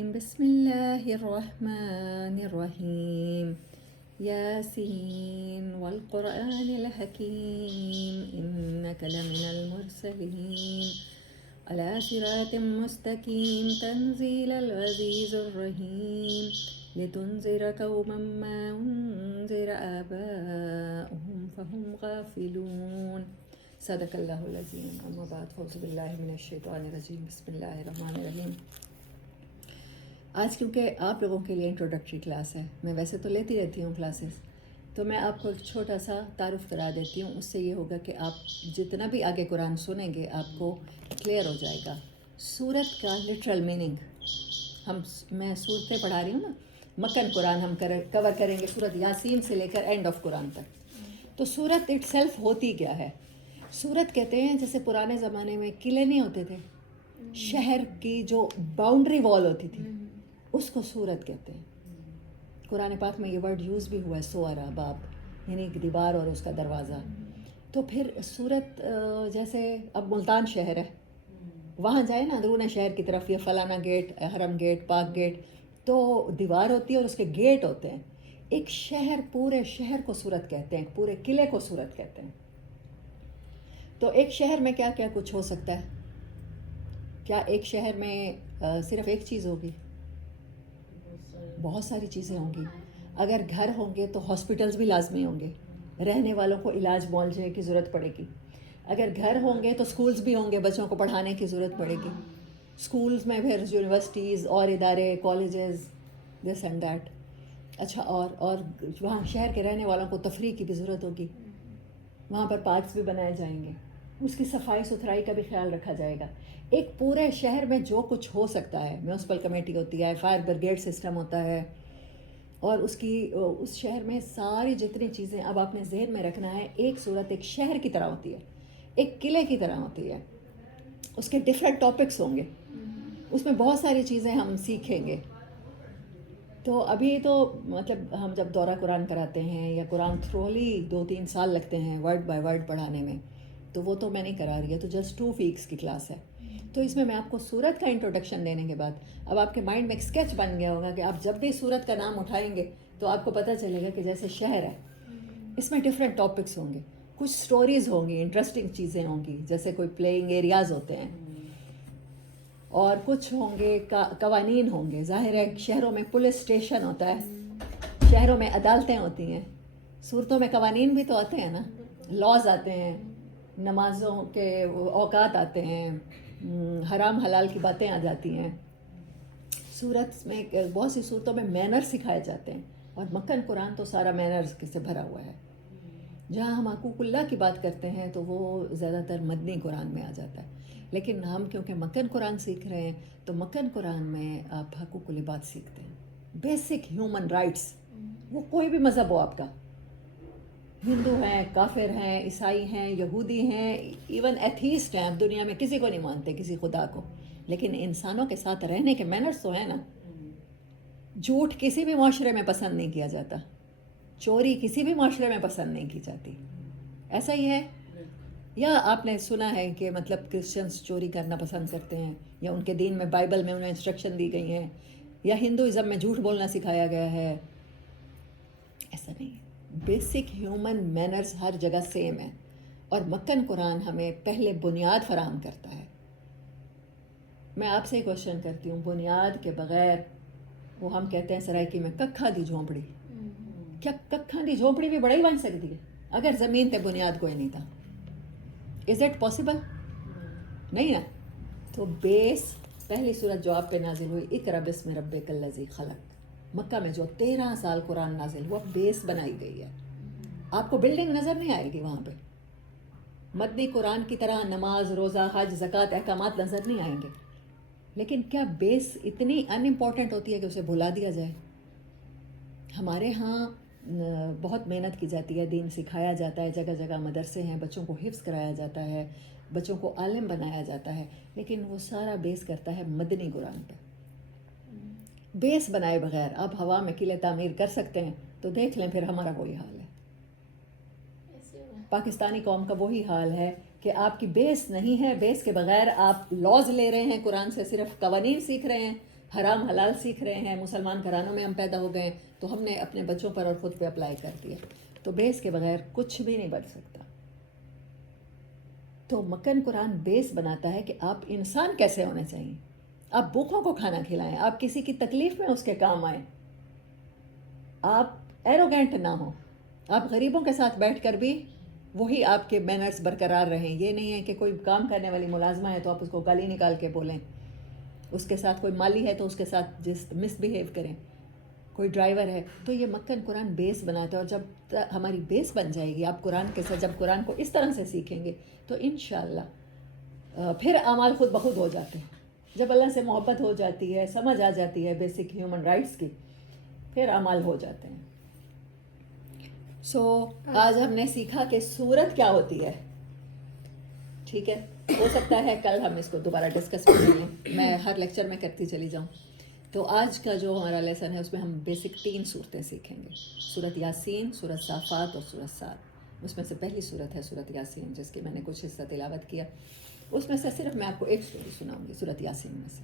بسم اللہ الرحمن الرحیم یاسین والقرآن الحکیم انک لمن المرسلین علی صراط مستقیم تنزیل العزیز الرحیم لتنذر قوما ما انذر آباؤهم فهم غافلون صدق اللہ العظیم. اما بعد فاعوذ باللہ من الشیطان الرجیم. بسم اللہ الرحمن الرحیم. آج کیونکہ آپ لوگوں کے لیے انٹروڈکٹری کلاس ہے، میں ویسے تو لیتی رہتی ہوں کلاسز، تو میں آپ کو ایک چھوٹا سا تعارف کرا دیتی ہوں. اس سے یہ ہوگا کہ آپ جتنا بھی آگے قرآن سنیں گے آپ کو کلیئر ہو جائے گا. سورت کا لٹرل میننگ میں صورتیں پڑھا رہی ہوں نا، مکن قرآن ہم کور کریں گے سورت یاسین سے لے کر اینڈ آف قرآن تک. تو سورت اٹ سیلف ہوتی کیا ہے؟ سورت کہتے ہیں جیسے پرانے زمانے میں قلعے نہیں ہوتے تھے، شہر کی جو باؤنڈری وال ہوتی تھی اس کو سورت کہتے ہیں. قرآن پاک میں یہ ورڈ یوز بھی ہوا ہے، سورہ باب یعنی ایک دیوار اور اس کا دروازہ. تو پھر سورت جیسے اب ملتان شہر ہے، وہاں جائے نا اندرون شہر کی طرف، یہ فلانا گیٹ، حرم گیٹ، پاک گیٹ، تو دیوار ہوتی ہے اور اس کے گیٹ ہوتے ہیں. ایک شہر، پورے شہر کو سورت کہتے ہیں، پورے قلعے کو سورت کہتے ہیں. تو ایک شہر میں کیا کیا کچھ ہو سکتا ہے؟ کیا ایک شہر میں صرف ایک چیز ہوگی؟ بہت ساری چیزیں ہوں گی. اگر گھر ہوں گے تو ہاسپٹلز بھی لازمی ہوں گے، رہنے والوں کو علاج معالجے کی ضرورت پڑے گی. اگر گھر ہوں گے تو سکولز بھی ہوں گے، بچوں کو پڑھانے کی ضرورت پڑے گی. سکولز میں پھر یونیورسٹیز اور ادارے، کالجز، دس اینڈ دیٹ. اچھا، اور وہاں شہر کے رہنے والوں کو تفریح کی بھی ضرورت ہوگی. وہاں پر پارکس بھی بنائے جائیں گے، اس کی صفائی ستھرائی کا بھی خیال رکھا جائے گا. ایک پورے شہر میں جو کچھ ہو سکتا ہے، میونسپل کمیٹی ہوتی ہے، فائر بریگیڈ سسٹم ہوتا ہے، اور اس شہر میں ساری جتنی چیزیں اب آپ نے ذہن میں رکھنا ہے. ایک صورت ایک شہر کی طرح ہوتی ہے، ایک قلعے کی طرح ہوتی ہے. اس کے ڈفرینٹ ٹاپکس ہوں گے، اس میں بہت ساری چیزیں ہم سیکھیں گے. تو ابھی تو مطلب ہم جب دورہ قرآن کراتے ہیں یا قرآن تھرولی 2-3 سال لگتے ہیں ورڈ بائی ورڈ پڑھانے میں، تو وہ تو میں نہیں کرا رہی ہے، تو جسٹ 2 ویکس کی کلاس ہے. تو اس میں آپ کو سورت کا انٹروڈکشن دینے کے بعد اب آپ کے مائنڈ میں ایک اسکیچ بن گیا ہوگا کہ آپ جب بھی سورت کا نام اٹھائیں گے تو آپ کو پتہ چلے گا کہ جیسے شہر ہے، اس میں ڈفرینٹ ٹاپکس ہوں گے، کچھ سٹوریز ہوں گی، انٹرسٹنگ چیزیں ہوں گی، جیسے کوئی پلینگ ایریاز ہوتے ہیں، اور کچھ ہوں گے قوانین ہوں گے. ظاہر ہے شہروں میں پولیس اسٹیشن ہوتا ہے، شہروں میں عدالتیں ہوتی ہیں. صورتوں میں قوانین بھی تو آتے ہیں نا، لاز آتے ہیں، نمازوں کے اوقات آتے ہیں، حرام حلال کی باتیں آ جاتی ہیں. صورت میں بہت سی صورتوں میں مینر سکھائے جاتے ہیں، اور مکن قرآن تو سارا مینرز سے بھرا ہوا ہے. جہاں ہم حقوق اللہ کی بات کرتے ہیں تو وہ زیادہ تر مدنی قرآن میں آ جاتا ہے. لیکن ہم کیونکہ مکن قرآن سیکھ رہے ہیں تو مکن قرآن میں آپ حقوق العباد سیکھتے ہیں، بیسک ہیومن رائٹس. وہ کوئی بھی مذہب ہو آپ کا، ہندو ہیں، کافر ہیں، عیسائی ہیں، یہودی ہیں، ایون ایتھیسٹ ہیں، آپ دنیا میں کسی کو نہیں مانتے، کسی خدا کو، لیکن انسانوں کے ساتھ رہنے کے مینرز تو ہیں نا. جھوٹ کسی بھی معاشرے میں پسند نہیں کیا جاتا، چوری کسی بھی معاشرے میں پسند نہیں کی جاتی. ایسا ہی ہے. یا آپ نے سنا ہے کہ مطلب کرسچنس چوری کرنا پسند کرتے ہیں، یا ان کے دین میں بائبل میں انہیں انسٹرکشن دی گئی ہیں، یا ہندوازم میں جھوٹ بولنا سکھایا گیا ہے. ایسا نہیں ہے. بیسک ہیومن مینرز ہر جگہ سیم ہے، اور مکن قرآن ہمیں پہلے بنیاد فراہم کرتا ہے. میں آپ سے کوشچن کرتی ہوں، بنیاد کے بغیر، وہ ہم کہتے ہیں سرائکی میں ککھا دی جھونپڑی، کیا ککھا دی جھونپڑی بھی بڑا ہی بن سکتی ہے اگر زمین تے بنیاد کوئی نہیں تھا؟ Is it possible? نہیں نا. تو بیس، پہلی سورت جو آپ پہ نازل ہوئی اقرأ بسم ربک الذی خلق، مکہ میں جو 13 سال قرآن نازل ہوا، بیس بنائی گئی ہے. آپ کو بلڈنگ نظر نہیں آئے گی وہاں پہ. مدنی قرآن کی طرح نماز، روزہ، حج، زکوٰۃ احکامات نظر نہیں آئیں گے. لیکن کیا بیس اتنی ان امپورٹنٹ ہوتی ہے کہ اسے بھلا دیا جائے؟ ہمارے ہاں بہت محنت کی جاتی ہے، دین سکھایا جاتا ہے، جگہ جگہ مدرسے ہیں، بچوں کو حفظ کرایا جاتا ہے، بچوں کو عالم بنایا جاتا ہے، لیکن وہ سارا بیس کرتا ہے مدنی قرآن پہ. بیس بنائے بغیر آپ ہوا میں قلعے تعمیر کر سکتے ہیں تو دیکھ لیں پھر ہمارا وہی حال ہے. پاکستانی قوم کا وہی حال ہے کہ آپ کی بیس نہیں ہے. بیس کے بغیر آپ لاز لے رہے ہیں قرآن سے، صرف قوانین سیکھ رہے ہیں، حرام حلال سیکھ رہے ہیں، مسلمان گھرانوں میں ہم پیدا ہو گئے ہیں، تو ہم نے اپنے بچوں پر اور خود پہ اپلائی کر دیا. تو بیس کے بغیر کچھ بھی نہیں بن سکتا. تو مکن قرآن بیس بناتا ہے کہ آپ انسان کیسے ہونے چاہیے. آپ بھوکوں کو کھانا کھلائیں، آپ کسی کی تکلیف میں اس کے کام آئیں، آپ ایروگینٹ نہ ہوں، آپ غریبوں کے ساتھ بیٹھ کر بھی وہی آپ کے مینرز برقرار رہیں. یہ نہیں ہے کہ کوئی کام کرنے والی ملازمہ ہے تو آپ اس کو گالی نکال کے بولیں، اس کے ساتھ کوئی مالی ہے تو اس کے ساتھ مس بیہیو کریں، کوئی ڈرائیور ہے. تو یہ مکن قرآن بیس بناتا ہے. اور جب ہماری بیس بن جائے گی، آپ قرآن کے ساتھ جب قرآن کو اس طرح سے سیکھیں گے تو انشاءاللہ پھر اعمال خود بخود ہو جاتے ہیں. جب اللہ سے محبت ہو جاتی ہے، سمجھ آ جاتی ہے بیسک ہیومن رائٹس کی، پھر اعمال ہو جاتے ہیں. سو آج ہم نے سیکھا کہ سورت کیا ہوتی ہے. ٹھیک ہے، ہو سکتا ہے کل ہم اس کو دوبارہ ڈسکس کر لیں، میں ہر لیکچر میں کرتی چلی جاؤں. تو آج کا جو ہمارا لیسن ہے اس میں ہم بیسک 3 صورتیں سیکھیں گے: سورت یاسین، سورت صافات اور سورت صاد. اس میں سے پہلی صورت ہے سورت یاسین، جس کی میں نے کچھ حصہ تلاوت کیا. اس میں سے صرف میں آپ کو ایک سٹوری سناؤں گی سورت یاسین میں سے.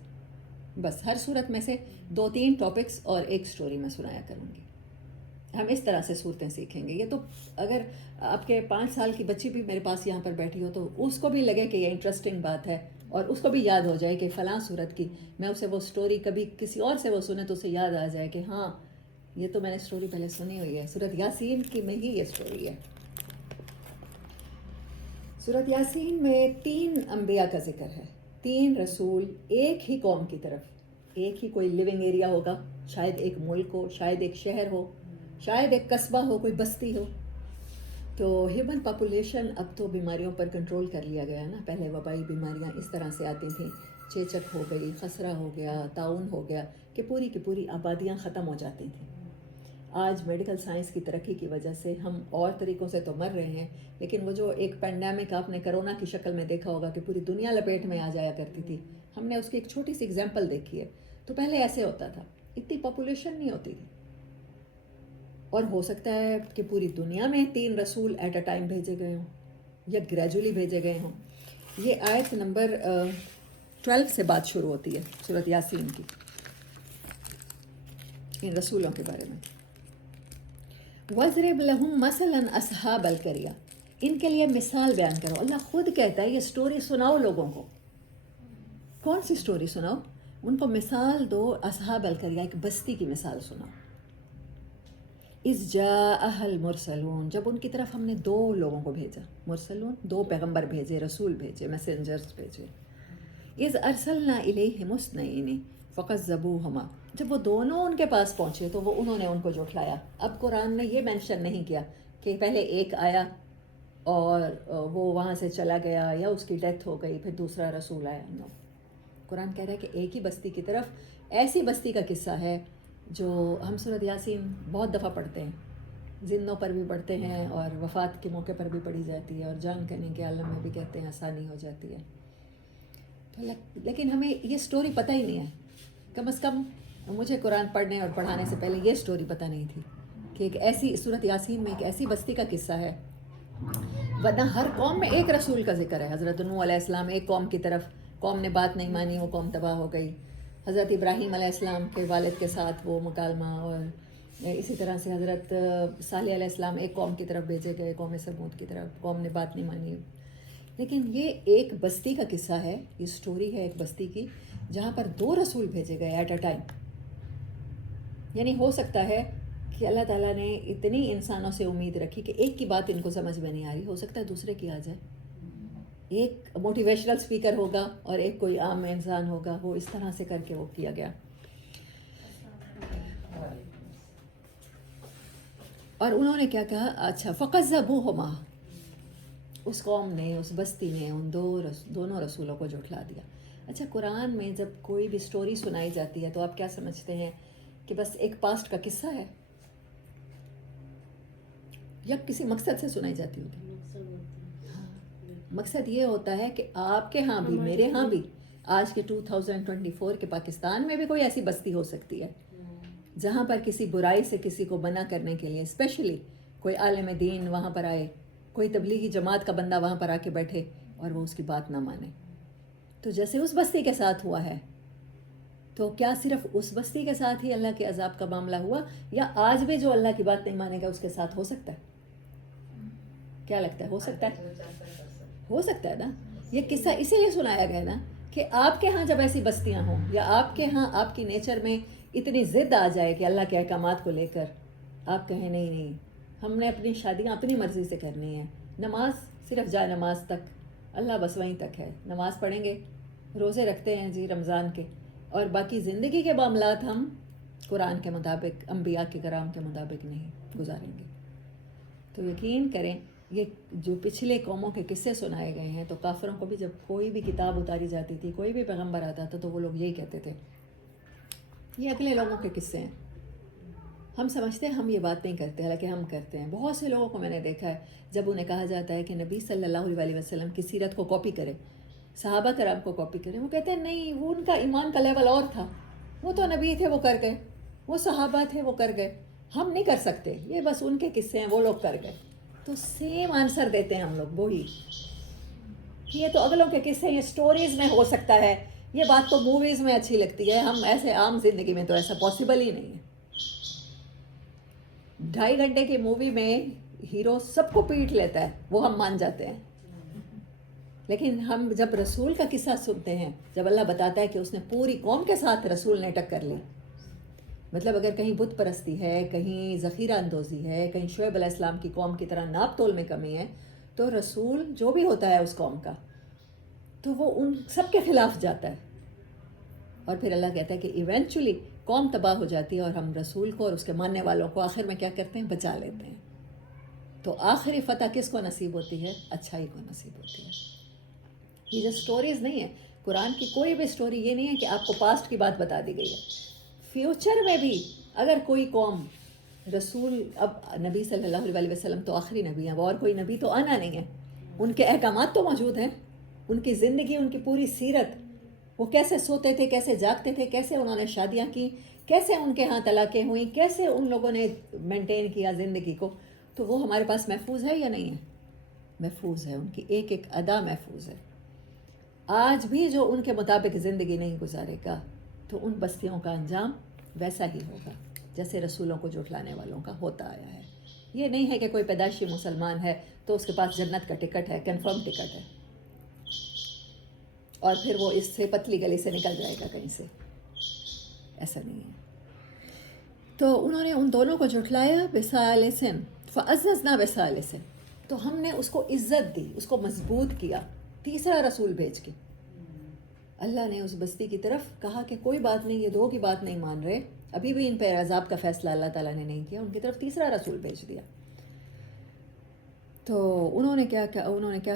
بس ہر صورت میں سے 2-3 ٹاپکس اور ایک سٹوری میں سنایا کروں گی. ہم اس طرح سے صورتیں سیکھیں گے. یہ تو اگر آپ کے 5 سال کی بچی بھی میرے پاس یہاں پر بیٹھی ہو تو اس کو بھی لگے کہ یہ انٹرسٹنگ بات ہے، اور اس کو بھی یاد ہو جائے کہ فلاں صورت کی میں اسے وہ سٹوری کبھی کسی اور سے وہ سنے تو اسے یاد آ جائے کہ ہاں یہ تو میں نے سٹوری پہلے سنی ہوئی ہے. سورت یاسین کی میں ہی یہ سٹوری ہے. سورت یاسین میں 3 انبیاء کا ذکر ہے، 3 رسول ایک ہی قوم کی طرف. ایک ہی کوئی لیونگ ایریا ہوگا، شاید ایک ملک ہو، شاید ایک شہر ہو، شاید ایک قصبہ ہو، کوئی بستی ہو. تو ہیومن پاپولیشن اب تو بیماریوں پر کنٹرول کر لیا گیا ہے نا. پہلے وبائی بیماریاں اس طرح سے آتی تھیں، چیچک ہو گئی، خسرہ ہو گیا، طاعون ہو گیا، کہ پوری کی پوری آبادیاں ختم ہو جاتی تھیں. آج میڈیکل سائنس کی ترقی کی وجہ سے ہم اور طریقوں سے تو مر رہے ہیں، لیکن وہ جو ایک پینڈیمک آپ نے کرونا کی شکل میں دیکھا ہوگا کہ پوری دنیا لپیٹ میں آ جایا کرتی تھی، ہم نے اس کی ایک چھوٹی سی اگزامپل دیکھی ہے. تو پہلے ایسے ہوتا تھا، اتنی پاپولیشن نہیں ہوتی تھی. اور ہو سکتا ہے کہ پوری دنیا میں 3 رسول ایٹ اے ٹائم بھیجے گئے ہوں یا گریجولی بھیجے گئے ہوں. یہ آیت نمبر 12 سے بات شروع ہوتی ہے سورت یاسین کی، ان رسولوں کے بارے میں. وَاضْرِبْ لَهُمْ مَثَلًا أَصْحَابَ الْقَرْيَةِ، ان کے لیے مثال بیان کرو. اللہ خود کہتا ہے یہ سٹوری سناؤ لوگوں کو. کون سی سٹوری سناؤ؟ ان کو مثال دو اصحاب القریہ، ایک بستی کی مثال سناؤ. اذ جاءها المرسلون، جب ان کی طرف ہم نے 2 لوگوں کو بھیجا. مرسلون 2 پیغمبر بھیجے، رسول بھیجے، میسنجرز بھیجے. اذ ارسلنا الیہم اثنین فکذبوہما، جب وہ دونوں ان کے پاس پہنچے تو وہ انہوں نے ان کو جھٹلایا. اب قرآن نے یہ مینشن نہیں کیا کہ پہلے ایک آیا اور وہ وہاں سے چلا گیا یا اس کی ڈیتھ ہو گئی پھر دوسرا رسول آیا. نو، قرآن کہہ رہا ہے کہ ایک ہی بستی کی طرف. ایسی بستی کا قصہ ہے جو ہم سورۃ یاسین بہت دفعہ پڑھتے ہیں، زندوں پر بھی پڑھتے ہیں اور وفات کے موقع پر بھی پڑھی جاتی ہے، اور جان کرنے کے عالم میں بھی کہتے ہیں آسانی ہو جاتی ہے. لیکن ہمیں یہ سٹوری پتہ ہی نہیں ہے. کم از کم مجھے قرآن پڑھنے اور پڑھانے سے پہلے یہ سٹوری پتہ نہیں تھی کہ ایک ایسی سورۃ یاسین میں ایک ایسی بستی کا قصہ ہے. ورنہ ہر قوم میں ایک رسول کا ذکر ہے. حضرت نوح علیہ السلام ایک قوم کی طرف، قوم نے بات نہیں مانی، وہ قوم تباہ ہو گئی. حضرت ابراہیم علیہ السلام کے والد کے ساتھ وہ مکالمہ، اور اسی طرح سے حضرت صالح علیہ السلام ایک قوم کی طرف بھیجے گئے، قوم سمود کی طرف، قوم نے بات نہیں مانی. لیکن یہ ایک بستی کا قصہ ہے، یہ سٹوری ہے ایک بستی کی جہاں پر 2 رسول بھیجے گئے ایٹ اے ٹائم. یعنی ہو سکتا ہے کہ اللہ تعالیٰ نے اتنی انسانوں سے امید رکھی کہ ایک کی بات ان کو سمجھ میں نہیں آ رہی، ہو سکتا ہے دوسرے کی آ جائے. ایک موٹیویشنل اسپیکر ہوگا اور ایک کوئی عام انسان ہوگا، وہ اس طرح سے کر کے وہ کیا گیا. اور انہوں نے کیا کہا؟ اچھا، فَكَذَّبُوهُمَا، اس قوم نے، اس بستی نے ان دونوں رسولوں کو جھٹلا دیا. اچھا، قرآن میں جب کوئی بھی سٹوری سنائی جاتی ہے تو آپ کیا سمجھتے ہیں کہ بس ایک پاسٹ کا قصہ ہے یا کسی مقصد سے سنائی جاتی ہوگی؟ مقصد یہ ہوتا ہے کہ آپ کے ہاں بھی، میرے ہاں بھی، آج کے 2024 کے پاکستان میں بھی کوئی ایسی بستی ہو سکتی ہے جہاں پر کسی برائی سے کسی کو منع کرنے کے لیے اسپیشلی کوئی عالم دین وہاں پر آئے، کوئی تبلیغی جماعت کا بندہ وہاں پر آ کے بیٹھے اور وہ اس کی بات نہ مانے. تو جیسے اس بستی کے ساتھ ہوا ہے تو کیا صرف اس بستی کے ساتھ ہی اللہ کے عذاب کا معاملہ ہوا، یا آج بھی جو اللہ کی بات نہیں مانے گا اس کے ساتھ ہو سکتا ہے؟ کیا لگتا ہے، ہو سکتا ہے؟ ہو سکتا ہے نا. یہ قصہ اسی لیے سنایا گیا نا کہ آپ کے ہاں جب ایسی بستیاں ہوں، یا آپ کے ہاں آپ کی نیچر میں اتنی ضد آ جائے کہ اللہ کے احکامات کو لے کر آپ کہیں نہیں نہیں، ہم نے اپنی شادیاں اپنی مرضی سے کرنی ہیں، نماز صرف جائے نماز تک، اللہ بس وہیں تک ہے، نماز پڑھیں گے، روزے رکھتے ہیں جی رمضان کے، اور باقی زندگی کے معاملات ہم قرآن کے مطابق، انبیاء کے کرام کے مطابق نہیں گزاریں گے. تو یقین کریں یہ جو پچھلے قوموں کے قصے سنائے گئے ہیں، تو کافروں کو بھی جب کوئی بھی کتاب اتاری جاتی تھی، کوئی بھی پیغمبر آتا تھا، تو وہ لوگ یہی کہتے تھے یہ اگلے لوگوں کے قصے ہیں، ہم سمجھتے ہیں ہم یہ بات نہیں کرتے، حالانکہ ہم کرتے ہیں. بہت سے لوگوں کو میں نے دیکھا ہے جب انہیں کہا جاتا ہے کہ نبی صلی اللہ علیہ وسلم کی سیرت کو کاپی کرے، صحابہ کرام کو کاپی کریں، وہ کہتے ہیں نہیں، وہ ان کا ایمان کا لیول اور تھا، وہ تو نبی تھے وہ کر گئے، وہ صحابہ تھے وہ کر گئے، ہم نہیں کر سکتے، یہ بس ان کے قصے ہیں وہ لوگ کر گئے. تو سیم آنسر دیتے ہیں ہم لوگ وہی کہ یہ تو اگلوں کے قصے، یہ سٹوریز میں ہو سکتا ہے، یہ بات تو موویز میں اچھی لگتی ہے، ہم ایسے عام زندگی میں تو ایسا پاسبل ہی نہیں ہے. 2.5 گھنٹے کی مووی میں ہیرو سب کو پیٹ لیتا ہے، وہ ہم مان جاتے ہیں، لیکن ہم جب رسول کا قصہ سنتے ہیں، جب اللہ بتاتا ہے کہ اس نے پوری قوم کے ساتھ رسول نے ٹکر لی، مطلب اگر کہیں بت پرستی ہے، کہیں ذخیرہ اندوزی ہے، کہیں شعیب علیہ السلام کی قوم کی طرح ناپ تول میں کمی ہے، تو رسول جو بھی ہوتا ہے اس قوم کا تو وہ ان سب کے خلاف جاتا ہے. اور پھر اللہ کہتا ہے کہ ایونچولی قوم تباہ ہو جاتی ہے، اور ہم رسول کو اور اس کے ماننے والوں کو آخر میں کیا کرتے ہیں، بچا لیتے ہیں. تو آخری فتح کس کو نصیب ہوتی ہے؟ اچھائی کو نصیب ہوتی ہے. یہ جو سٹوریز نہیں ہے، قرآن کی کوئی بھی سٹوری یہ نہیں ہے کہ آپ کو پاسٹ کی بات بتا دی گئی ہے. فیوچر میں بھی اگر کوئی قوم رسول، اب نبی صلی اللہ علیہ وسلم تو آخری نبی ہیں، وہ اور کوئی نبی تو آنا نہیں ہے، ان کے احکامات تو موجود ہیں، ان کی زندگی، ان کی پوری سیرت، وہ کیسے سوتے تھے، کیسے جاگتے تھے، کیسے انہوں نے شادیاں کی، کیسے ان کے ہاں طلاقیں ہوئیں، کیسے ان لوگوں نے مینٹین کیا زندگی کو، تو وہ ہمارے پاس محفوظ ہے یا نہیں ہے؟ محفوظ ہے، ان کی ایک ایک ادا محفوظ ہے. آج بھی جو ان کے مطابق زندگی نہیں گزارے گا تو ان بستیوں کا انجام ویسا ہی ہوگا جیسے رسولوں کو جھٹلانے والوں کا ہوتا آیا ہے. یہ نہیں ہے کہ کوئی پیدائشی مسلمان ہے تو اس کے پاس جنت کا ٹکٹ ہے، کنفرم ٹکٹ ہے، اور پھر وہ اس سے پتلی گلی سے نکل جائے گا کہیں سے، ایسا نہیں ہے. تو انہوں نے ان دونوں کو جھٹلایا بِثَالِثٍ فَعَزَّزْنَا بِثَالِثٍ، تو ہم نے اس کو عزت دی، اس کو مضبوط کیا تیسرا رسول بھیج کے. اللہ نے اس بستی کی طرف کہا کہ کوئی بات نہیں، یہ دو کی بات نہیں مان رہے، ابھی بھی ان پہ عذاب کا فیصلہ اللہ تعالیٰ نے نہیں کیا، ان کی طرف تیسرا رسول بھیج دیا. تو انہوں نے کیا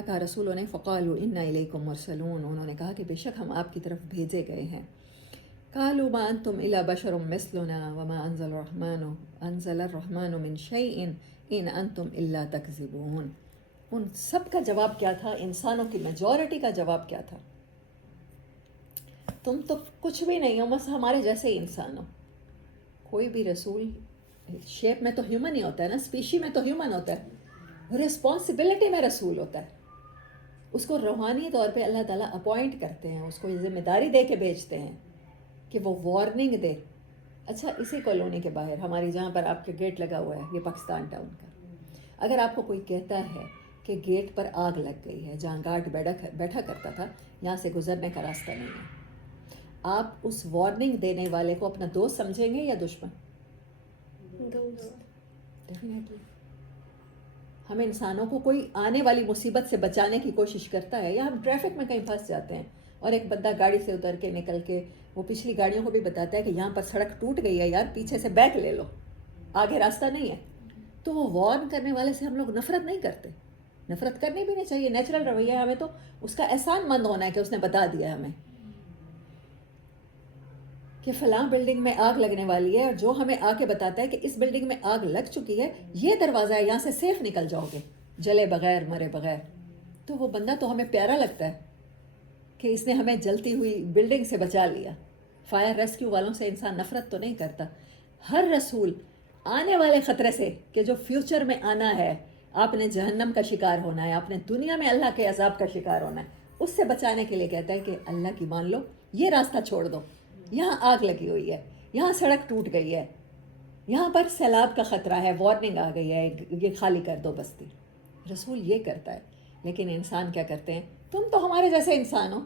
کہا رسولوں نے، فَقَالُوا إِنَّا إِلَيْكُمْ مُرْسَلُونَ، انہوں نے کہا کہ بے شک ہم آپ کی طرف بھیجے گئے ہیں. قَالُوا مَا أَنْتُمْ إِلَّا بَشَرٌ مِثْلُنَا وَمَا أَنزَلَ الرَّحْمَنُ مِنْ شَيْءٍ إِنْ أَنْتُمْ إِلَّا تَكْذِبُونَ. ان سب کا جواب کیا تھا؟ انسانوں کی میجورٹی کا جواب کیا تھا؟ تم تو کچھ بھی نہیں ہو، بس ہمارے جیسے ہی انسان ہو. کوئی بھی رسول شیپ میں تو ہیومن ہی ہوتا ہے نا، اسپیشی میں تو ہیومن ہوتا ہے، رسپانسبلٹی میں رسول ہوتا ہے. اس کو روحانی طور پہ اللہ تعالیٰ اپوائنٹ کرتے ہیں، اس کو یہ ذمہ داری دے کے بھیجتے ہیں کہ وہ وارننگ دے. اچھا، اسی کالونی کے باہر ہماری جہاں پر آپ کے گیٹ لگا ہوا ہے، یہ پاکستان ٹاؤن کا، اگر آپ کو کوئی کہتا ہے کہ گیٹ پر آگ لگ گئی ہے، جہاں گارڈ بیٹھا کرتا تھا، یہاں سے گزرنے کا راستہ نہیں ہے، آپ اس وارننگ دینے والے کو اپنا دوست سمجھیں گے یا دشمن؟ ڈیفینیٹلی. ہم انسانوں کو کوئی آنے والی مصیبت سے بچانے کی کوشش کرتا ہے، یا ہم ٹریفک میں کہیں پھنس جاتے ہیں اور ایک بندہ گاڑی سے اتر کے نکل کے وہ پچھلی گاڑیوں کو بھی بتاتا ہے کہ یہاں پر سڑک ٹوٹ گئی ہے یار، پیچھے سے بیک لے لو، آگے راستہ نہیں ہے. تو وہ وارن کرنے والے سے ہم لوگ نفرت نہیں کرتے، نفرت کرنی بھی نہیں چاہیے، نیچرل رویہ ہے. ہمیں تو اس کا احسان مند ہونا ہے کہ اس نے بتا دیا ہمیں کہ فلاں بلڈنگ میں آگ لگنے والی ہے، اور جو ہمیں آ کے بتاتا ہے کہ اس بلڈنگ میں آگ لگ چکی ہے، یہ دروازہ ہے، یہاں سے سیف نکل جاؤ گے، جلے بغیر مرے بغیر. تو وہ بندہ تو ہمیں پیارا لگتا ہے کہ اس نے ہمیں جلتی ہوئی بلڈنگ سے بچا لیا. فائر ریسکیو والوں سے انسان نفرت تو نہیں کرتا. ہر رسول آنے والے خطرے سے کہ جو فیوچر میں آنا ہے، آپ نے جہنم کا شکار ہونا ہے، آپ نے دنیا میں اللہ کے عذاب کا شکار ہونا ہے، اس سے بچانے کے لیے کہتا ہے کہ اللہ کی مان لو، یہ راستہ چھوڑ دو. یہاں آگ لگی ہوئی ہے، یہاں سڑک ٹوٹ گئی ہے، یہاں پر سیلاب کا خطرہ ہے، وارننگ آ گئی ہے، یہ خالی کر دو بستی. رسول یہ کرتا ہے. لیکن انسان کیا کرتے ہیں؟ تم تو ہمارے جیسے انسان ہو،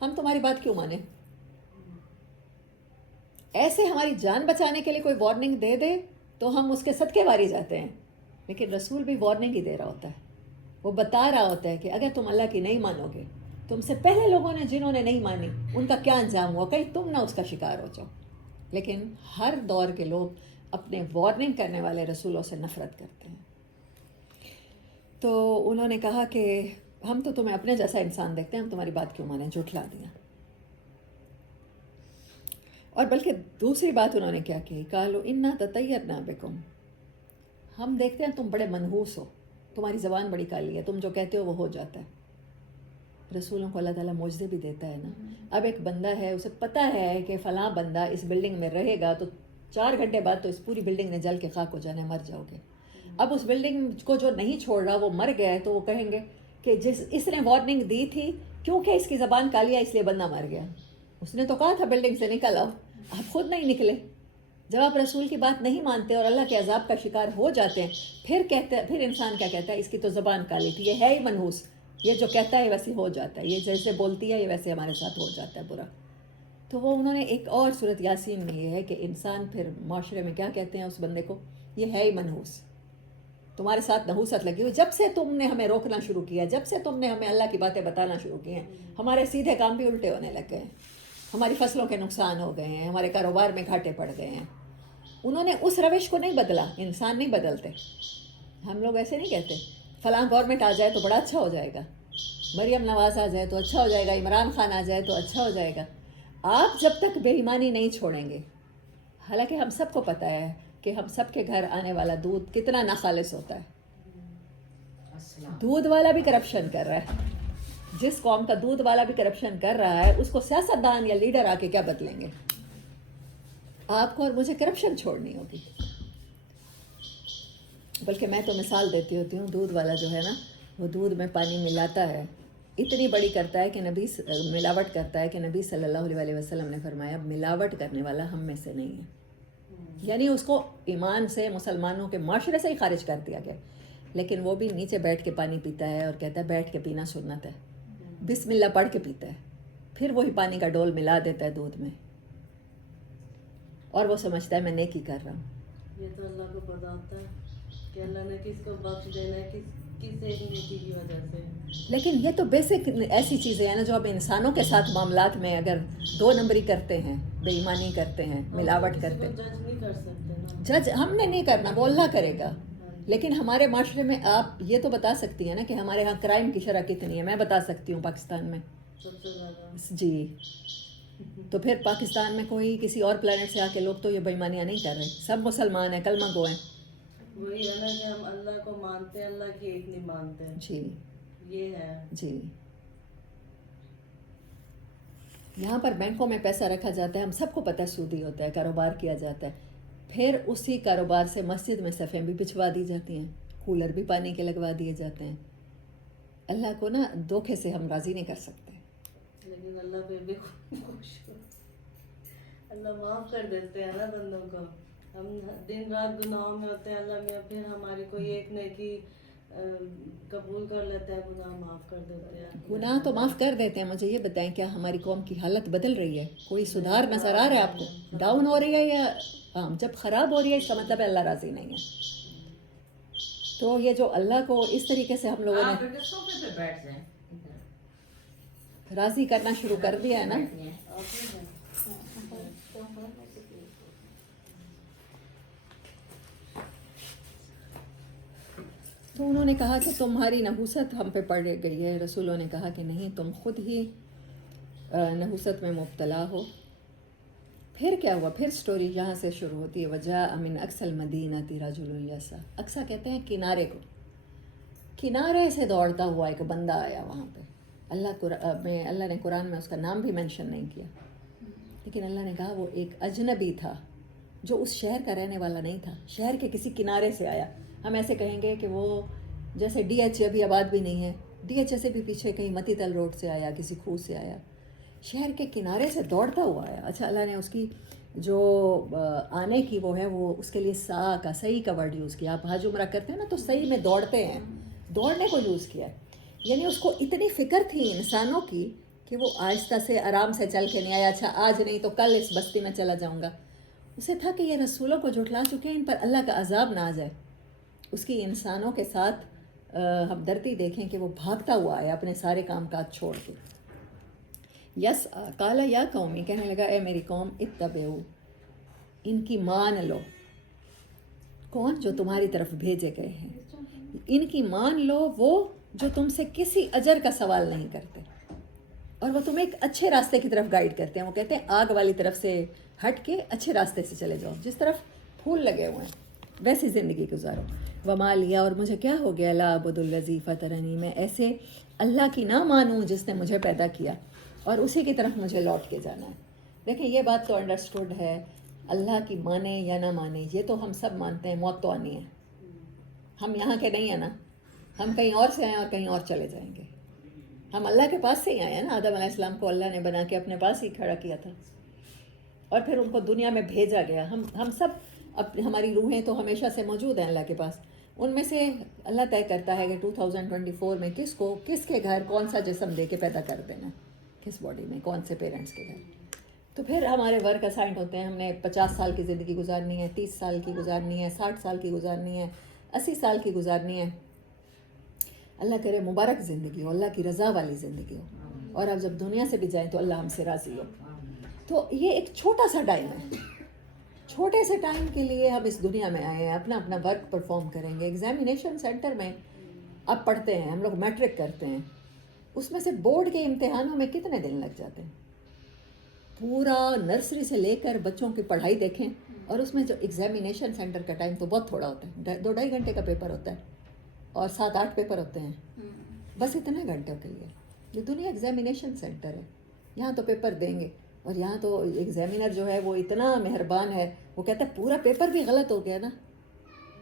ہم تمہاری بات کیوں مانیں؟ ایسے ہماری جان بچانے کے لیے کوئی وارننگ دے دے تو ہم اس کے صدقے واری جاتے ہیں. لیکن رسول بھی وارننگ ہی دے رہا ہوتا ہے. وہ بتا رہا ہوتا ہے کہ اگر تم اللہ کی نہیں مانو گے، تم سے پہلے لوگوں نے جنہوں نے نہیں مانی ان کا کیا انجام ہوا، کہیں تم نہ اس کا شکار ہو جاؤ. لیکن ہر دور کے لوگ اپنے وارننگ کرنے والے رسولوں سے نفرت کرتے ہیں. تو انہوں نے کہا کہ ہم تو تمہیں اپنے جیسا انسان دیکھتے ہیں، ہم تمہاری بات کیوں مانیں، جھٹلا دیا. اور بلکہ دوسری بات انہوں نے کیا کی، قالوا انا تطیرنا بکم، ہم دیکھتے ہیں تم بڑے منحوس ہو، تمہاری زبان بڑی کالی ہے، تم جو کہتے ہو وہ ہو جاتا ہے. رسولوں کو اللہ تعالیٰ معجزے بھی دیتا ہے نا. اب ایک بندہ ہے، اسے پتہ ہے کہ فلاں بندہ اس بلڈنگ میں رہے گا تو 4 گھنٹے بعد تو اس پوری بلڈنگ نے جل کے خاک ہو جانا ہے، مر جاؤ گے. اب اس بلڈنگ کو جو نہیں چھوڑ رہا وہ مر گیا ہے، تو وہ کہیں گے کہ اس نے وارننگ دی تھی، کیونکہ اس کی زبان کالی ہے اس لیے بندہ مر گیا. اس نے تو کہا تھا بلڈنگ سے نکل آؤ، آپ خود نہیں نکلے. جب آپ رسول کی بات نہیں مانتے اور اللہ کے عذاب کا شکار ہو جاتے ہیں، پھر انسان کیا کہتا ہے؟ اس کی تو زبان کالی تھی، یہ ہے ہی منحوس، یہ جو کہتا ہے ویسے ہو جاتا ہے، یہ جیسے بولتی ہے یہ ویسے ہمارے ساتھ ہو جاتا ہے برا. تو وہ انہوں نے ایک اور صورت یاسین میں یہ ہے کہ انسان پھر معاشرے میں کیا کہتے ہیں اس بندے کو؟ یہ ہے ہی منحوس، تمہارے ساتھ نحوست لگی ہوئی، جب سے تم نے ہمیں روکنا شروع کیا، جب سے تم نے ہمیں اللہ کی باتیں بتانا شروع کی ہیں، ہمارے سیدھے کام بھی الٹے ہونے لگ گئے ہیں، ہماری فصلوں کے نقصان ہو گئے ہیں، ہمارے کاروبار میں گھاٹے پڑ گئے ہیں. انہوں نے اس روش کو نہیں بدلا. انسان نہیں بدلتے. ہم لوگ ایسے نہیں کہتے فلاں گورنمنٹ آ جائے تو بڑا اچھا ہو جائے گا، مریم نواز آ جائے تو اچھا ہو جائے گا، عمران خان آ جائے تو اچھا ہو جائے گا. آپ جب تک بے ایمانی نہیں چھوڑیں گے، حالانکہ ہم سب کو پتہ ہے کہ ہم سب کے گھر آنے والا دودھ کتنا ناخالص ہوتا ہے. دودھ والا بھی کرپشن کر رہا ہے. جس قوم کا دودھ والا بھی کرپشن کر رہا ہے اس کو سیاستدان یا لیڈر آ کے کیا بدلیں گے؟ آپ کو اور مجھے کرپشن چھوڑنی ہوگی. بلکہ میں تو مثال دیتی ہوتی ہوں، دودھ والا جو ہے نا، وہ دودھ میں پانی ملاتا ہے، اتنی بڑی کرتا ہے کہ ملاوٹ کرتا ہے کہ نبی صلی اللہ علیہ وسلم نے فرمایا ملاوٹ کرنے والا ہم میں سے نہیں ہے. یعنی اس کو ایمان سے، مسلمانوں کے معاشرے سے ہی خارج کر دیا گیا. لیکن وہ بھی نیچے بیٹھ کے پانی پیتا ہے اور کہتا ہے بیٹھ کے پینا سنت ہے، بسم اللہ پڑھ کے پیتا ہے، پھر وہی پانی کا ڈول ملا دیتا ہے دودھ میں، اور وہ سمجھتا ہے میں نیکی کر رہا ہوں. یہ تو اللہ کو پتہ ہوتا ہے کہ اللہ نے کس کو بخش دینا ہے، کس ایک نیکی کی وجہ سے. لیکن یہ تو بیسک ایسی چیزیں ہیں نا جو اب انسانوں کے ساتھ معاملات میں اگر 2 نمبری کرتے ہیں، بے ایمانی کرتے ہیں، ملاوٹ کرتے ہیں، جج نہیں کر سکتے نا. جج ہم نے نہیں کرنا، وہ اللہ کرے گا. لیکن ہمارے معاشرے میں آپ یہ تو بتا سکتی ہیں نا کہ ہمارے ہاں کرائم کی شرح کتنی ہے. میں بتا سکتی ہوں پاکستان میں سب سے زیادہ. جی. تو پھر پاکستان میں کوئی کسی اور پلانٹ سے آ کے لوگ تو یہ بےایمانیاں نہیں کر رہے، سب مسلمان ہیں، کلمہ گو ہیں. وہی ہے نا کہ ہم اللہ کو مانتے ہیں، اللہ کی ایک نہیں مانتے. جی یہ ہے. جی. یہاں پر بینکوں میں پیسہ رکھا جاتا ہے، ہم سب کو پتہ سودی ہوتا ہے، کاروبار کیا جاتا ہے. پھر اسی کاروبار سے مسجد میں صفیں بھی بچھوا دی جاتی ہیں، کولر بھی پانی کے لگوا دیے جاتے ہیں. اللہ کو نا دھوکے سے ہم راضی نہیں کر سکتے. لیکن اللہ پھر بھی خوش ہو، اللہ معاف کر دیتے ہیں نا بندوں کو. ہم دن رات گناہوں میں ہوتے ہیں، اللہ میں پھر ہماری کوئی ایک نیکی قبول کر لیتا ہے، گناہ معاف کر دیتے ہیں. گناہ تو معاف کر دیتے ہیں. مجھے یہ بتائیں کیا ہماری قوم کی حالت بدل رہی ہے؟ کوئی سدھار نظر آ رہا ہے آپ کو؟ ڈاؤن ہو رہی ہے یا جب خراب ہو رہی ہے اس کا مطلب ہے اللہ راضی نہیں ہے. تو یہ جو اللہ کو اس طریقے سے ہم لوگوں نے راضی کرنا شروع کر دیا ہے نا. تو انہوں نے کہا کہ تمہاری نحوست ہم پہ پڑ گئی ہے. رسولوں نے کہا کہ نہیں، تم خود ہی نحوست میں مبتلا ہو. پھر کیا ہوا؟ پھر سٹوری یہاں سے شروع ہوتی ہے. وجاء من اقصی المدینۃ رجل یسعی. اقصی کہتے ہیں کنارے کو. کنارے سے دوڑتا ہوا ایک بندہ آیا وہاں پہ. اللہ نے قرآن میں اس کا نام بھی مینشن نہیں کیا، لیکن اللہ نے کہا وہ ایک اجنبی تھا جو اس شہر کا رہنے والا نہیں تھا، شہر کے کسی کنارے سے آیا. ہم ایسے کہیں گے کہ وہ جیسے ڈی ایچ ابھی آباد بھی نہیں ہے، ڈی ایچ سے بھی پیچھے کہیں متی تل روڈ سے آیا، کسی کھو سے آیا. شہر کے کنارے سے دوڑتا ہوا آیا. اچھا اللہ نے اس کی جو آنے کی وہ ہے وہ اس کے لیے سا کا صحیح کا ورڈ یوز کیا. آپ حج عمرہ کرتے ہیں نا تو صحیح میں دوڑتے ہیں, دوڑنے کو یوز کیا. یعنی اس کو اتنی فکر تھی انسانوں کی کہ وہ آہستہ سے آرام سے چل کے نہیں آیا. اچھا آج نہیں تو کل اس بستی میں چلا جاؤں گا. اسے تھا کہ یہ رسولوں کو جھٹلا چکے ہیں, ان پر اللہ کا عذاب نہ آ جائے. اس کی انسانوں کے ساتھ ہمدردی دیکھیں کہ وہ بھاگتا ہوا آیا اپنے سارے کام کاج چھوڑ کے. یس کالا یا قومی, کہنے لگا اے میری قوم اتبعو, ان کی مان لو. کون؟ جو تمہاری طرف بھیجے گئے ہیں. ان کی مان لو وہ جو تم سے کسی اجر کا سوال نہیں کرتے, اور وہ تمہیں ایک اچھے راستے کی طرف گائیڈ کرتے ہیں. وہ کہتے ہیں آگ والی طرف سے ہٹ کے اچھے راستے سے چلے جاؤ, جس طرف پھول لگے ہوئے ہیں ویسی زندگی گزارو. وما لیا, اور مجھے کیا ہو گیا, لا اعبد الذی فطرنی, میں ایسے اللہ کی نہ مانوں جس نے مجھے پیدا کیا اور اسی کی طرف مجھے لوٹ کے جانا ہے. دیکھیں یہ بات تو انڈرسٹوڈ ہے, اللہ کی مانے یا نہ مانے یہ تو ہم سب مانتے ہیں, موت تو آنی ہے. ہم یہاں کے نہیں ہیں نا, ہم کہیں اور سے آئے اور کہیں اور چلے جائیں گے. ہم اللہ کے پاس سے ہی آئے ہیں نا. آدم علیہ السلام کو اللہ نے بنا کے اپنے پاس ہی کھڑا کیا تھا اور پھر ان کو دنیا میں بھیجا گیا. ہم سب ہماری روحیں تو ہمیشہ سے موجود ہیں اللہ کے پاس. ان میں سے اللہ طے کرتا ہے کہ 2024 میں کس کو کس کے گھر کون سا جسم دے کے پیدا کر دینا, کس باڈی میں کون سے پیرنٹس کے گھر. تو پھر ہمارے ورک اسائنڈ ہوتے ہیں. ہم نے 50 سال کی زندگی گزارنی ہے, 30 سال کی گزارنی ہے, 60 سال کی گزارنی ہے, 80 سال کی گزارنی ہے. اللہ کرے مبارک زندگی ہو, اللہ کی رضا والی زندگی ہو, اور اب جب دنیا سے بھی جائیں تو اللہ ہم سے راضی ہو. تو یہ ایک چھوٹا سا ٹائم ہے, چھوٹے سے ٹائم کے لیے ہم اس دنیا میں آئے ہیں, اپنا اپنا ورک پرفارم کریں گے. ایگزامینیشن سینٹر میں اب پڑھتے ہیں, ہم لوگ میٹرک کرتے ہیں, اس میں سے بورڈ کے امتحانوں میں کتنے دن لگ جاتے ہیں. پورا نرسری سے لے کر بچوں کی پڑھائی دیکھیں, اور اس میں جو ایگزامینیشن سینٹر کا ٹائم تو بہت تھوڑا ہوتا ہے, 2-2.5 گھنٹے کا پیپر ہوتا ہے اور 7-8 پیپر ہوتے ہیں, بس اتنے گھنٹوں کے لیے. یہ دنیا ایگزامینیشن سینٹر ہے, یہاں تو پیپر دیں گے, اور یہاں تو ایگزامینر جو ہے وہ اتنا مہربان ہے, وہ کہتا ہے پورا پیپر بھی غلط ہو گیا نا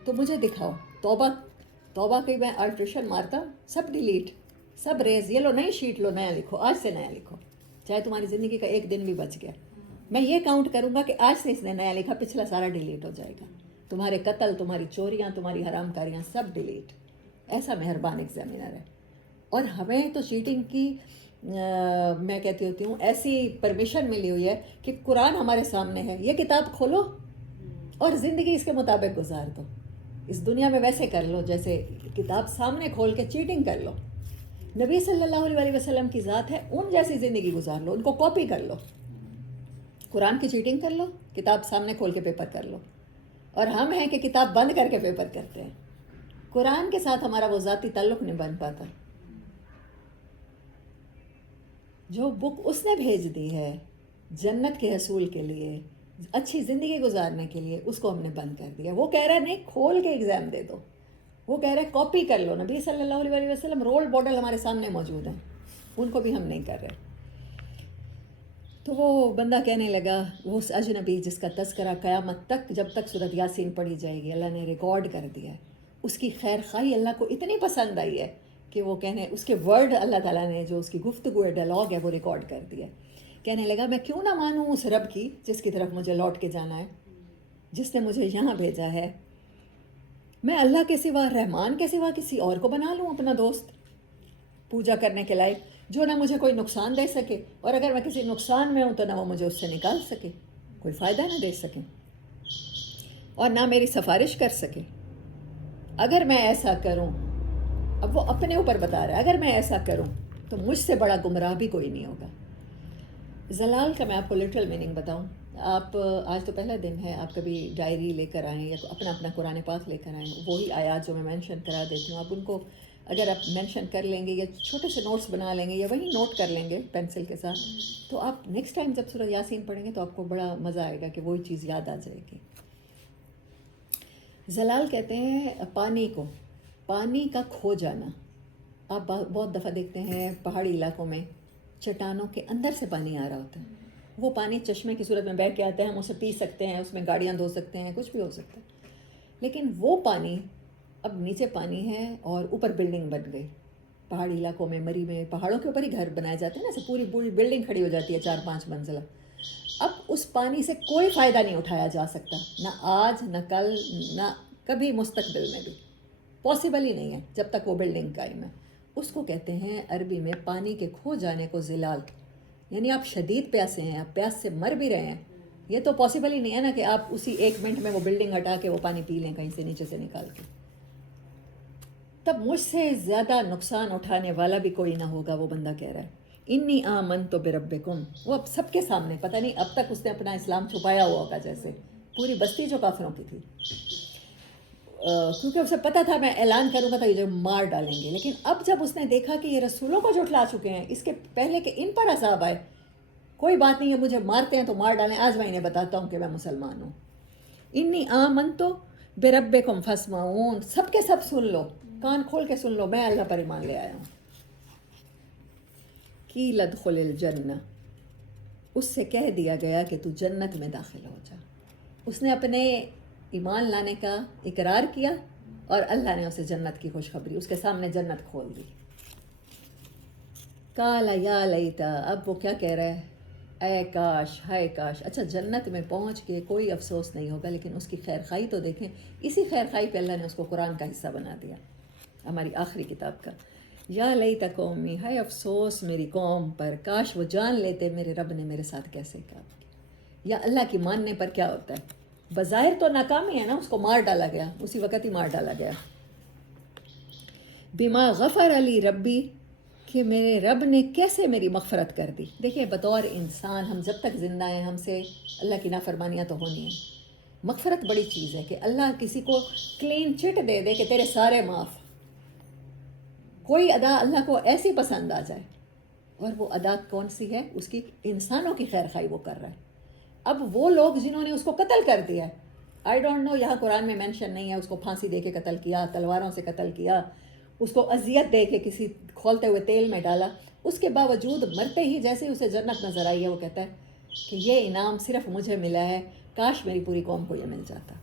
تو مجھے دکھاؤ. توبہ کی میں آلٹریشن مارتا ہوں, سب ڈیلیٹ, سب ریز, یہ لو نئی شیٹ لو, نیا لکھو, آج سے نیا لکھو, چاہے تمہاری زندگی کا ایک دن بھی بچ گیا. میں یہ کاؤنٹ کروں گا کہ آج سے اس نے نیا لکھا, پچھلا سارا ڈیلیٹ ہو جائے گا. تمہارے قتل, تمہاری چوریاں, تمہاری حرام کاریاں سب ڈیلیٹ. ایسا مہربان ایگزامینر ہے. اور ہمیں تو چیٹنگ کی میں کہتی ہوتی ہوں ایسی پرمیشن ملی ہوئی ہے کہ قرآن ہمارے سامنے ہے, یہ کتاب کھولو اور زندگی اس کے مطابق گزار دو. اس دنیا میں ویسے کر لو جیسے کتاب سامنے کھول کے چیٹنگ کر لو. نبی صلی اللہ علیہ وسلم کی ذات ہے, ان جیسی زندگی گزار لو, ان کو کاپی کر لو. قرآن کی چیٹنگ کر لو, کتاب سامنے کھول کے پیپر کر لو. اور ہم ہیں کہ کتاب بند کر کے پیپر کرتے ہیں. قرآن کے ساتھ ہمارا وہ ذاتی تعلق نہیں بن پاتا. جو بک اس نے بھیج دی ہے جنت کے حصول کے لیے, اچھی زندگی گزارنے کے لیے, اس کو ہم نے بند کر دیا. وہ کہہ رہا ہے نہیں کھول کے ایگزام دے دو, وہ کہہ رہے کاپی کر لو. نبی صلی اللہ علیہ وسلم رول ماڈل ہمارے سامنے موجود ہیں, ان کو بھی ہم نہیں کر رہے. تو وہ بندہ کہنے لگا, وہ اس اجنبی جس کا تذکرہ قیامت تک جب تک سورۃ یاسین پڑھی جائے گی اللہ نے ریکارڈ کر دیا ہے, اس کی خیر خواہی اللہ کو اتنی پسند آئی ہے کہ وہ کہنے, اس کے ورڈ اللہ تعالیٰ نے جو اس کی گفتگو ہے, ڈائلاگ ہے, وہ ریکارڈ کر دیا. کہنے لگا میں کیوں نہ مانوں اس رب کی جس کی طرف مجھے لوٹ کے جانا ہے, جس نے مجھے یہاں بھیجا ہے. میں اللہ کے سوا, رحمان کے سوا کسی اور کو بنا لوں اپنا دوست پوجا کرنے کے لائق, جو نہ مجھے کوئی نقصان دے سکے, اور اگر میں کسی نقصان میں ہوں تو نہ وہ مجھے اس سے نکال سکے, کوئی فائدہ نہ دے سکے, اور نہ میری سفارش کر سکے. اگر میں ایسا کروں, اب وہ اپنے اوپر بتا رہا ہے, اگر میں ایسا کروں تو مجھ سے بڑا گمراہ بھی کوئی نہیں ہوگا. زلال کا میں آپ کو لٹرل میننگ بتاؤں. آپ آج تو پہلا دن ہے, آپ کبھی ڈائری لے کر آئیں یا اپنا اپنا قرآن پاک لے کر آئیں, وہی آیات جو میں مینشن کرا دیتی ہوں, آپ ان کو اگر آپ مینشن کر لیں گے یا چھوٹے سے نوٹس بنا لیں گے یا وہیں نوٹ کر لیں گے پینسل کے ساتھ, تو آپ نیکسٹ ٹائم جب سورۃ یاسین پڑھیں گے تو آپ کو بڑا مزہ آئے گا کہ وہی چیز یاد آ جائے گی. زلال کہتے ہیں پانی کو, پانی کا کھو جانا. آپ بہت دفعہ دیکھتے ہیں پہاڑی علاقوں میں چٹانوں کے اندر سے پانی آ رہا ہوتا ہے, وہ پانی چشمے کی صورت میں بہہ کے آتا ہے, ہم اسے پی سکتے ہیں, اس میں گاڑیاں دھو سکتے ہیں, کچھ بھی ہو سکتا ہے. لیکن وہ پانی اب نیچے پانی ہے اور اوپر بلڈنگ بن گئی, پہاڑی علاقوں میں مری میں پہاڑوں کے اوپر ہی گھر بنائے جاتے ہیں نا، ایسے پوری پوری بلڈنگ کھڑی ہو جاتی ہے 4-5 منزلہ. اب اس پانی سے کوئی فائدہ نہیں اٹھایا جا سکتا، نہ آج نہ کل نہ کبھی مستقبل میں بھی، پاسبل ہی نہیں ہے جب تک وہ بلڈنگ قائم ہے. اس کو کہتے ہیں عربی میں پانی کے کھو جانے کو زلال، یعنی آپ شدید پیاسے ہیں، آپ پیاس سے مر بھی رہے ہیں، یہ تو پاسبل ہی نہیں ہے نا کہ آپ اسی 1 منٹ میں وہ بلڈنگ ہٹا کے وہ پانی پی لیں کہیں سے نیچے سے نکال کے. تب مجھ سے زیادہ نقصان اٹھانے والا بھی کوئی نہ ہوگا، وہ بندہ کہہ رہا ہے انی آمنت بربکم. وہ اب سب کے سامنے، پتہ نہیں اب تک اس نے اپنا اسلام چھپایا ہوا ہوگا، جیسے پوری بستی جو کافروں کی تھی، کیونکہ اسے پتہ تھا میں اعلان کروں گا تو یہ جو مار ڈالیں گے. لیکن اب جب اس نے دیکھا کہ یہ رسولوں کو جھٹلا چکے ہیں، اس کے پہلے کہ ان پر عذاب آئے، کوئی بات نہیں ہے، مجھے مارتے ہیں تو مار ڈالیں، آج میں انہیں بتاتا ہوں کہ میں مسلمان ہوں. انی آمنت بربکم فاسمعون. سب کے سب سن لو، کان کھول کے سن لو، میں اللہ پر ایمان لے آیا ہوں. قیل ادخل الجنہ. اس سے کہہ دیا گیا کہ تو جنت میں داخل ہو جا. اس نے اپنے ایمان لانے کا اقرار کیا اور اللہ نے اسے جنت کی خوشخبری، اس کے سامنے جنت کھول دی. قال یا لیتا. اب وہ کیا کہہ رہا ہے؟ اے کاش، ہائے کاش. اچھا جنت میں پہنچ کے کوئی افسوس نہیں ہوگا، لیکن اس کی خیر خواہی تو دیکھیں. اسی خیر خواہی پہ اللہ نے اس کو قرآن کا حصہ بنا دیا، ہماری آخری کتاب کا. یا لیتا قومی، ہائے افسوس میری قوم پر، کاش وہ جان لیتے میرے رب نے میرے ساتھ کیسے کام کیا. یا اللہ کی ماننے پر کیا ہوتا ہے؟ بظاہر تو ناکامی ہے نا، اس کو مار ڈالا گیا، اسی وقت ہی مار ڈالا گیا. بما غفر علی ربی، کہ میرے رب نے کیسے میری مغفرت کر دی. دیکھیں بطور انسان ہم جب تک زندہ ہیں ہم سے اللہ کی نافرمانیاں تو ہونی ہیں. مغفرت بڑی چیز ہے کہ اللہ کسی کو کلین چٹ دے دے کہ تیرے سارے معاف. کوئی ادا اللہ کو ایسی پسند آ جائے، اور وہ ادا کون سی ہے؟ اس کی انسانوں کی خیر خواہی وہ کر رہا ہے. اب وہ لوگ جنہوں نے اس کو قتل کر دیا ہے، آئی ڈونٹ نو، یہاں قرآن میں مینشن نہیں ہے، اس کو پھانسی دے کے قتل کیا، تلواروں سے قتل کیا، اس کو اذیت دے کے کسی کھولتے ہوئے تیل میں ڈالا، اس کے باوجود مرتے ہی جیسے اسے جنت نظر آئی ہے وہ کہتا ہے کہ یہ انعام صرف مجھے ملا ہے، کاش میری پوری قوم کو یہ مل جاتا،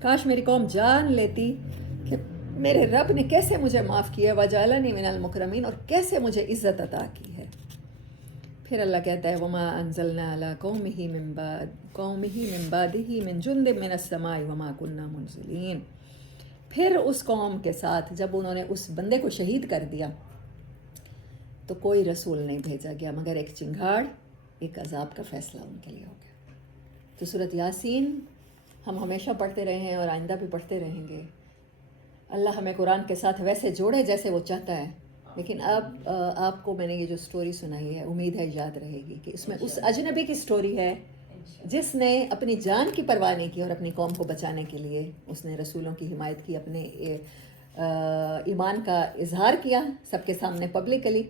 کاش میری قوم جان لیتی کہ میرے رب نے کیسے مجھے معاف کیا، وجعلنی من المکرمین، اور کیسے مجھے عزت عطا کی ہے. پھر اللہ کہتا ہے وما انزلنا علی قومہ من بعدہ من جند من السماء وما کنا منزلین. پھر اس قوم کے ساتھ جب انہوں نے اس بندے کو شہید کر دیا تو کوئی رسول نہیں بھیجا گیا مگر ایک چنگھاڑ، ایک عذاب کا فیصلہ ان کے لیے ہو گیا. تو سورۃ یاسین ہم ہمیشہ پڑھتے رہے ہیں اور آئندہ بھی پڑھتے رہیں گے. اللہ ہمیں قرآن کے ساتھ ویسے جوڑے جیسے وہ چاہتا ہے. لیکن اب آپ کو میں نے یہ جو سٹوری سنائی ہے امید ہے یاد رہے گی کہ اس میں اس اجنبی کی سٹوری ہے جس نے اپنی جان کی پرواہ نہیں کی اور اپنی قوم کو بچانے کے لیے اس نے رسولوں کی حمایت کی، اپنے ایمان کا اظہار کیا سب کے سامنے پبلکلی،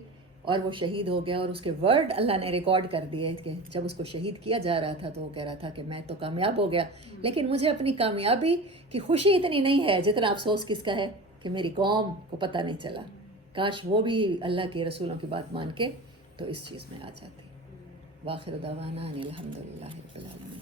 اور وہ شہید ہو گیا. اور اس کے ورڈ اللہ نے ریکارڈ کر دیے کہ جب اس کو شہید کیا جا رہا تھا تو وہ کہہ رہا تھا کہ میں تو کامیاب ہو گیا، لیکن مجھے اپنی کامیابی کی خوشی اتنی نہیں ہے جتنا افسوس کس کا ہے کہ میری قوم کو پتہ نہیں چلا. کاش وہ بھی اللہ کے رسولوں کی بات مان کے تو اس چیز میں آ جاتی. وآخر دعوانا ان الحمد للہ رب العالمین.